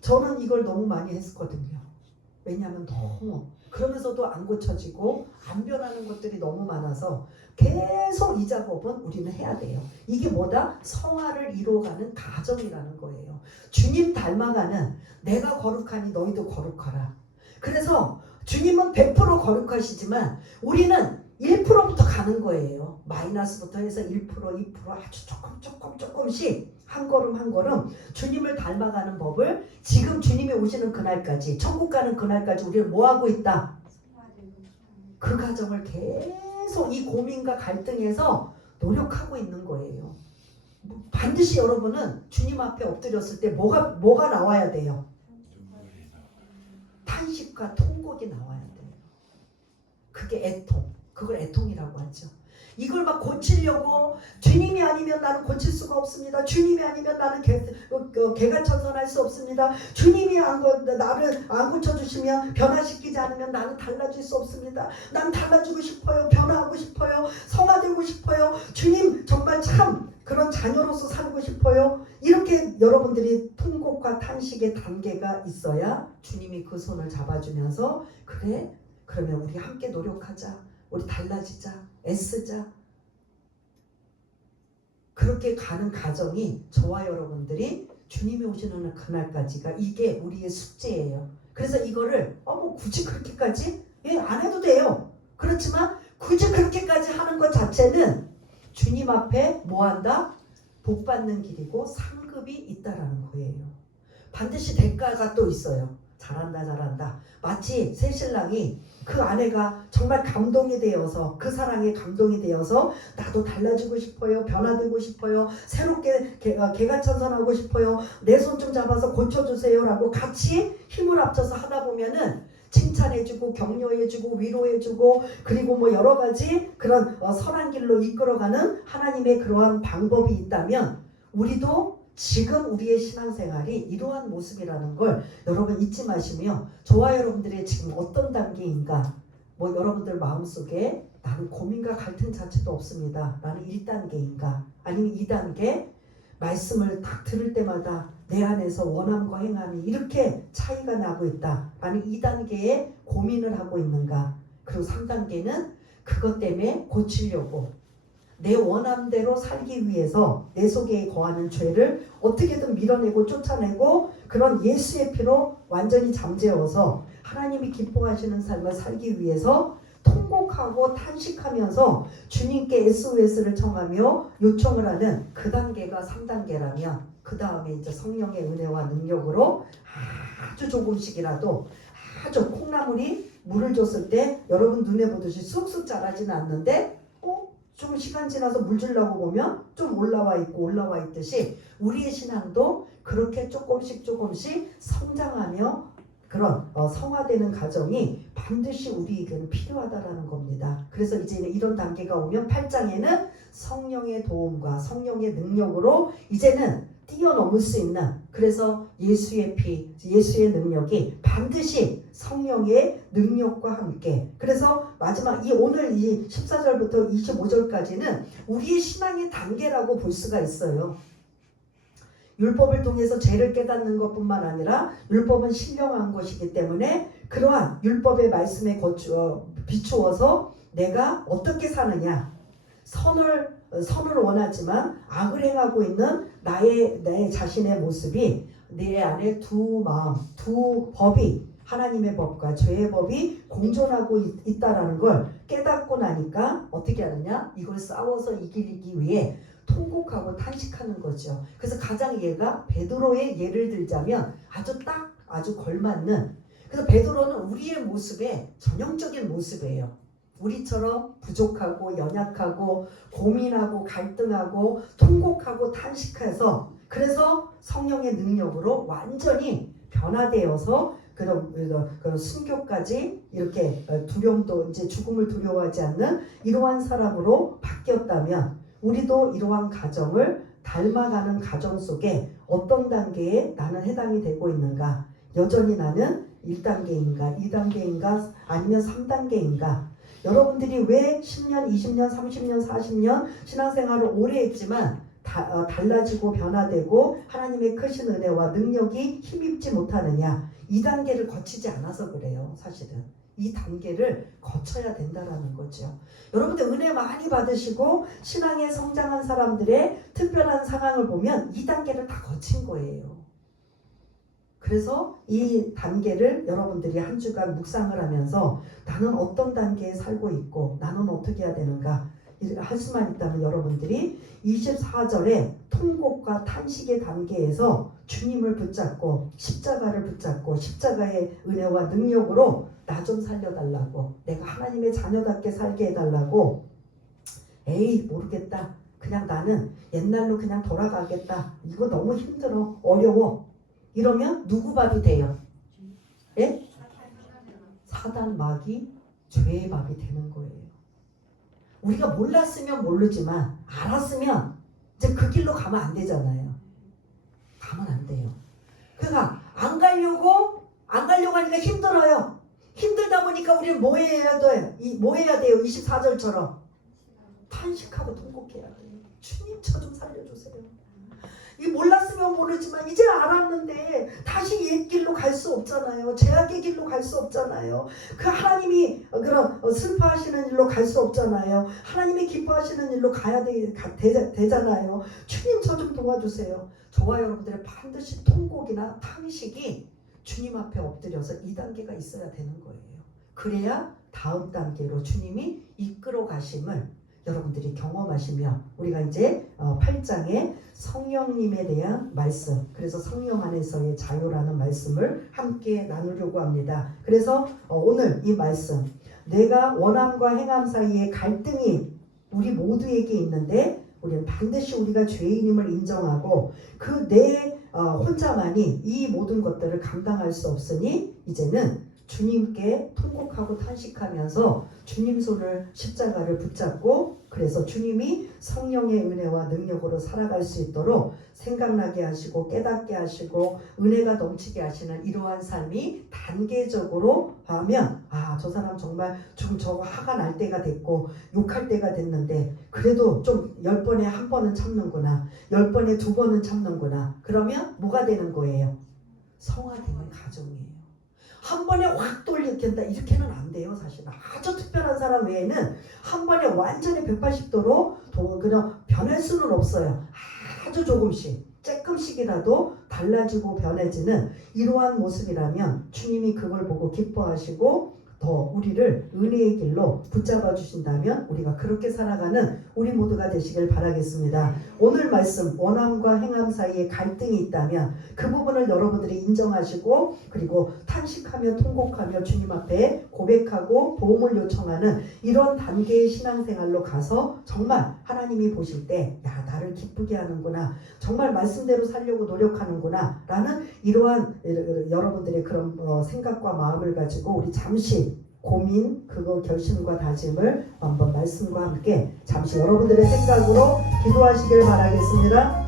저는 이걸 너무 많이 했었거든요. 왜냐하면 너무 그러면서도 안 고쳐지고 안 변하는 것들이 너무 많아서 계속 이 작업은 우리는 해야 돼요. 이게 뭐다? 성화를 이루어가는 과정이라는 거예요. 주님 닮아가는 내가 거룩하니 너희도 거룩하라. 그래서 주님은 100% 거룩하시지만 우리는 1%부터 가는 거예요. 마이너스부터 해서 1%, 2% 아주 조금씩 한 걸음 한 걸음 주님을 닮아가는 법을 지금 주님이 오시는 그날까지 천국 가는 그날까지 우리는 뭐하고 있다? 그 과정을 계속 이 고민과 갈등에서 노력하고 있는 거예요. 반드시 여러분은 주님 앞에 엎드렸을 때 뭐가 나와야 돼요? 탄식과 통곡이 나와야 돼요. 그게 애통. 그걸 애통이라고 하죠. 이걸 막 고치려고 주님이 아니면 나는 고칠 수가 없습니다. 주님이 아니면 나는 개가천선할 수 없습니다. 주님이 나를 안 고쳐주시면 변화시키지 않으면 나는 달라질 수 없습니다. 난 달라지고 싶어요. 변화하고 싶어요. 성화되고 싶어요. 주님 정말 참 그런 자녀로서 살고 싶어요. 이렇게 여러분들이 통곡과 탄식의 단계가 있어야 주님이 그 손을 잡아주면서 그래? 그러면 우리 함께 노력하자. 우리 달라지자. 애쓰자. 그렇게 가는 과정이 저와 여러분들이 주님이 오시는 그날까지가 이게 우리의 숙제예요. 그래서 이거를 뭐 굳이 그렇게까지 안 해도 돼요. 그렇지만 굳이 그렇게까지 하는 것 자체는 주님 앞에 뭐한다? 복 받는 길이고 상급이 있다라는 거예요. 반드시 대가가 또 있어요. 잘한다. 마치 새신랑이 그 아내가 정말 감동이 되어서 그 사랑에 감동이 되어서 나도 달라지고 싶어요. 변화되고 싶어요. 새롭게 개가천선하고 싶어요. 내 손 좀 잡아서 고쳐주세요 라고 같이 힘을 합쳐서 하다 보면은 칭찬해주고 격려해주고 위로해주고 그리고 뭐 여러 가지 그런 선한 길로 이끌어가는 하나님의 그러한 방법이 있다면 우리도 지금 우리의 신앙생활이 이러한 모습이라는 걸 여러분 잊지 마시며 저와 여러분들의 지금 어떤 단계인가 뭐 여러분들 마음속에 나는 고민과 갈등 자체도 없습니다. 나는 1단계인가 아니면 2단계 말씀을 딱 들을 때마다 내 안에서 원함과 행함이 이렇게 차이가 나고 있다. 아니면 2단계에 고민을 하고 있는가. 그리고 3단계는 그것 때문에 고치려고 내 원함대로 살기 위해서 내 속에 거하는 죄를 어떻게든 밀어내고 쫓아내고 그런 예수의 피로 완전히 잠재워서 하나님이 기뻐하시는 삶을 살기 위해서 통곡하고 탄식하면서 주님께 SOS를 청하며 요청을 하는 그 단계가 3단계라면 그 다음에 이제 성령의 은혜와 능력으로 아주 조금씩이라도 아주 콩나물이 물을 줬을 때 여러분 눈에 보듯이 쑥쑥 자라지는 않는데 좀 시간 지나서 물 주려고 보면 좀 올라와 있듯이 우리의 신앙도 그렇게 조금씩 성장하며 그런 성화되는 과정이 반드시 우리에게는 필요하다라는 겁니다. 그래서 이제 이런 단계가 오면 8장에는 성령의 도움과 성령의 능력으로 이제는 뛰어넘을 수 있는 그래서 예수의 피, 예수의 능력이 반드시 성령의 능력과 함께 그래서 마지막 오늘 이 14절부터 25절까지는 우리의 신앙의 단계라고 볼 수가 있어요. 율법을 통해서 죄를 깨닫는 것뿐만 아니라 율법은 신령한 것이기 때문에 그러한 율법의 말씀에 비추어서 내가 어떻게 사느냐 선을 원하지만 악을 행하고 있는 내 자신의 모습이 내 안에 두 마음, 두 법이 하나님의 법과 죄의 법이 공존하고 있다라는 걸 깨닫고 나니까 어떻게 하느냐? 이걸 싸워서 이기기 위해 통곡하고 탄식하는 거죠. 그래서 가장 얘가 베드로의 예를 들자면 아주 걸맞는 그래서 베드로는 우리의 모습의 전형적인 모습이에요. 우리처럼 부족하고 연약하고 고민하고 갈등하고 통곡하고 탄식해서 그래서 성령의 능력으로 완전히 변화되어서 그런 순교까지 이렇게 두려움도 이제 죽음을 두려워하지 않는 이러한 사람으로 바뀌었다면 우리도 이러한 가정을 닮아가는 가정 속에 어떤 단계에 나는 해당이 되고 있는가 여전히 나는 1단계인가 2단계인가 아니면 3단계인가? 여러분들이 왜 10년, 20년, 30년, 40년 신앙생활을 오래 했지만 달라지고 변화되고 하나님의 크신 은혜와 능력이 힘입지 못하느냐? 2단계를 거치지 않아서 그래요. 사실은 이 단계를 거쳐야 된다라는 거죠. 여러분들 은혜 많이 받으시고 신앙에 성장한 사람들의 특별한 상황을 보면 2단계를 다 거친 거예요. 그래서 이 단계를 여러분들이 한 주간 묵상을 하면서 나는 어떤 단계에 살고 있고 나는 어떻게 해야 되는가 할 수만 있다면 여러분들이 24절에 통곡과 탄식의 단계에서 주님을 붙잡고 십자가를 붙잡고 십자가의 은혜와 능력으로 나 좀 살려달라고, 내가 하나님의 자녀답게 살게 해달라고, 에이 모르겠다, 그냥 나는 옛날로 그냥 돌아가겠다, 이거 너무 힘들어, 어려워, 이러면 누구 밥이 돼요? 예? 사단 마귀 죄의 밥이 되는 거예요. 우리가 몰랐으면 모르지만 알았으면 이제 그 길로 가면 안 되잖아요. 가면 안 돼요. 그러니까 안 가려고 하니까 힘들어요. 힘들다 보니까 우리는 뭐 해야 돼요? 24절처럼 탄식하고 통곡해야 돼요. 주님 저 좀 살려주세요. 이 몰랐으면 모르지만 이제 알았는데 다시 옛 길로 갈 수 없잖아요. 죄악의 길로 갈 수 없잖아요. 그 하나님이 그런 슬퍼하시는 일로 갈 수 없잖아요. 하나님이 기뻐하시는 일로 가야 되잖아요. 주님 저 좀 도와주세요. 저와 여러분들의 반드시 통곡이나 탄식이 주님 앞에 엎드려서 2단계가 있어야 되는 거예요. 그래야 다음 단계로 주님이 이끌어 가심을 여러분들이 경험하시며 우리가 이제 8장에 성령님에 대한 말씀, 그래서 성령 안에서의 자유라는 말씀을 함께 나누려고 합니다. 그래서 오늘 이 말씀, 내가 원함과 행함 사이에 갈등이 우리 모두에게 있는데 우리는 반드시 우리가 죄인임을 인정하고 그 내 혼자만이 이 모든 것들을 감당할 수 없으니 이제는 주님께 통곡하고 탄식하면서 주님 손을 십자가를 붙잡고 그래서 주님이 성령의 은혜와 능력으로 살아갈 수 있도록 생각나게 하시고 깨닫게 하시고 은혜가 넘치게 하시는 이러한 삶이 단계적으로 하면 저 사람 정말 좀 저거 화가 날 때가 됐고 욕할 때가 됐는데 그래도 좀 10번에 한 번은 참는구나, 10번에 2번은 참는구나. 그러면 뭐가 되는 거예요? 성화되는 가정이에요. 한 번에 확 돌리겠다 이렇게는 안 돼요. 사실 아주 특별한 사람 외에는 한 번에 완전히 180도로 그냥 변할 수는 없어요. 아주 조금씩이라도 달라지고 변해지는 이러한 모습이라면 주님이 그걸 보고 기뻐하시고 더 우리를 은혜의 길로 붙잡아 주신다면 우리가 그렇게 살아가는 우리 모두가 되시길 바라겠습니다. 오늘 말씀 원함과 행함 사이에 갈등이 있다면 그 부분을 여러분들이 인정하시고 그리고 탄식하며 통곡하며 주님 앞에 고백하고 도움을 요청하는 이런 단계의 신앙생활로 가서 정말 하나님이 보실 때 야, 나를 기쁘게 하는구나, 정말 말씀대로 살려고 노력하는구나 라는 이러한 여러분들의 그런 생각과 마음을 가지고 우리 잠시 고민, 그거 결심과 다짐을 한번 말씀과 함께 잠시 여러분들의 생각으로 기도하시길 바라겠습니다.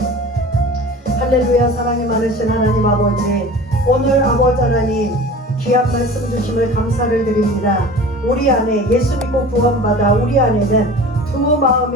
할렐루야. 사랑이 많으신 하나님 아버지, 오늘 아버지 하나님 귀한 말씀 주심을 감사를 드립니다. 우리 안에 예수 믿고 구원받아 우리 안에는 두 마음의